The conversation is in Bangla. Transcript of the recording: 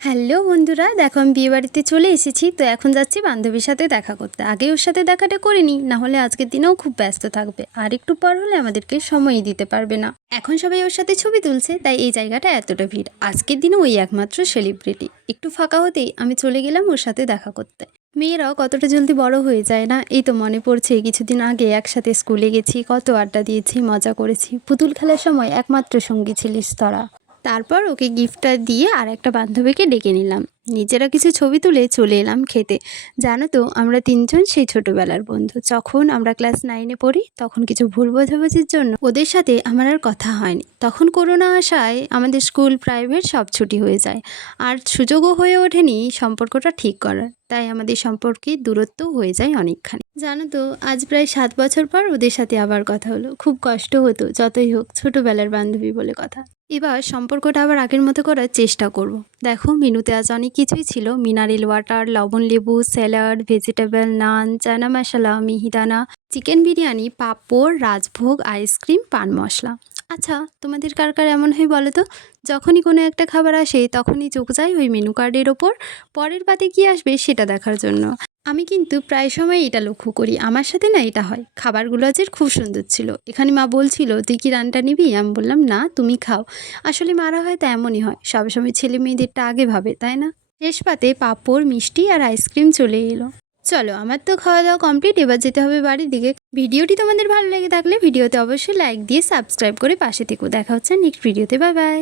হ্যালো বন্ধুরা, দেখো আমি বিয়ে বাড়িতে চলে এসেছি। তো এখন যাচ্ছি বান্ধবীর সাথে দেখা করতে। আগে ওর সাথে দেখাটা করে নিই, না হলে আজকের দিনেও খুব ব্যস্ত থাকবে আর একটু পর হলে আমাদেরকে সময়ই দিতে পারবে না। এখন সবাই ওর সাথে ছবি তুলছে, তাই এই জায়গাটা এতটা ভিড়। আজকের দিনে ওই একমাত্র সেলিব্রিটি। একটু ফাঁকা হতেই আমি চলে গেলাম ওর সাথে দেখা করতে। মেয়েরাও কতটা জলদি বড় হয়ে যায় না। এই তো মনে পড়ছে কিছুদিন আগে একসাথে স্কুলে গেছি, কত আড্ডা দিয়েছি, মজা করেছি। পুতুল খেলার সময় একমাত্র সঙ্গী ছিলিস তোরা। তারপর ওকে গিফটটা দিয়ে আর একটা বান্ধবীকে ডেকে নিলাম। নিজেরা কিছু ছবি তুলে চলে এলাম খেতে। জানো তো, আমরা তিনজন সেই ছোটবেলার বন্ধু। যখন আমরা ক্লাস 9-এ পড়ি, তখন কিছু ভুল বোঝাবুঝির জন্য ওদের সাথে আমার আর কথা হয়নি। তখন করোনা আসায় আমাদের স্কুল প্রাইভেট সব ছুটি হয়ে যায়, আর সুযোগও হয়ে ওঠেনি সম্পর্কটা ঠিক করার। তাই আমাদের সম্পর্কে দূরত্ব হয়ে যায় অনেকখানি। জানো তো, আজ প্রায় 7 বছর পর ওদের সাথে আবার কথা হলো। খুব কষ্ট হতো, যতই হোক ছোটবেলার বান্ধবী বলে কথা। এবার সম্পর্কটা আবার আগের মতো করার চেষ্টা করব। দেখো, মেনুতে আজ অনেক কিছুই ছিল। মিনারেল ওয়াটার, লবণ লেবু, স্যালাড, ভেজিটেবল, নান, চানা মশলা, মিহিদানা, চিকেন বিরিয়ানি, পাঁপড়, রাজভোগ, আইসক্রিম, পান মশলা। আচ্ছা, তোমাদের কার কার এমন হয় বলো তো? যখনই কোনো একটা খাবার আসে তখনই চোখ যায় ওই মেনু কার্ডের ওপর, পরের পাতে কী আসবে সেটা দেখার জন্য। আমি কিন্তু প্রায় সময় এটা লক্ষ্য করি, আমার সাথে না এটা হয়। খাবারগুলো আজ খুব সুন্দর ছিল। এখানে মা বলছিল, তুই কি রানটা নিবি? আমি বললাম, না, তুমি খাও। আসলে মারা হয় তা এমনই হয়, সবসময় ছেলে মেয়েদেরটা আগে ভাবে, তাই না? শেষ পাতে পাঁপড়, মিষ্টি আর আইসক্রিম চলে এলো। চলো, আমার তো খাওয়া দাওয়া কমপ্লিট, এবার যেতে হবে বাড়ির দিকে। ভিডিওটি তোমাদের ভালো লেগে থাকলে ভিডিওতে অবশ্যই লাইক দিয়ে সাবস্ক্রাইব করে পাশে থেকো। দেখা হচ্ছে নেক্সট ভিডিওতে। Bye bye.